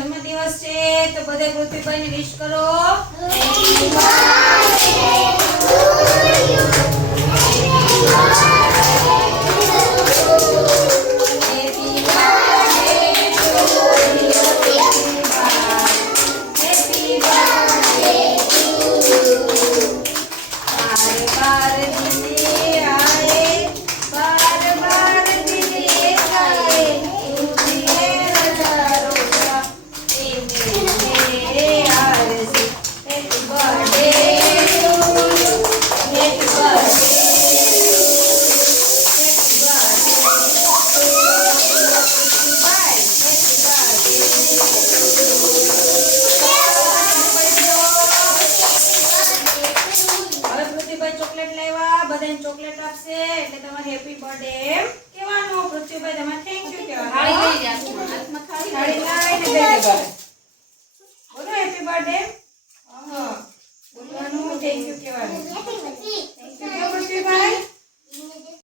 જન્મદિવસ છે તો બધા પૃથ્વીભાઈને વિશ કરો. Thank you. લાવ્યા. બધાને ચોકલેટ આપશે. એટલે તમારે હેપી બર્થડે એમ કહેવાનું. પૃથ્વીભાઈ તમારે થેન્ક યુ કહેવાનું. થાળી ઘરે. બોલો હેપી બર્થડે બોલવાનું થેન્ક યુ કહેવાનું.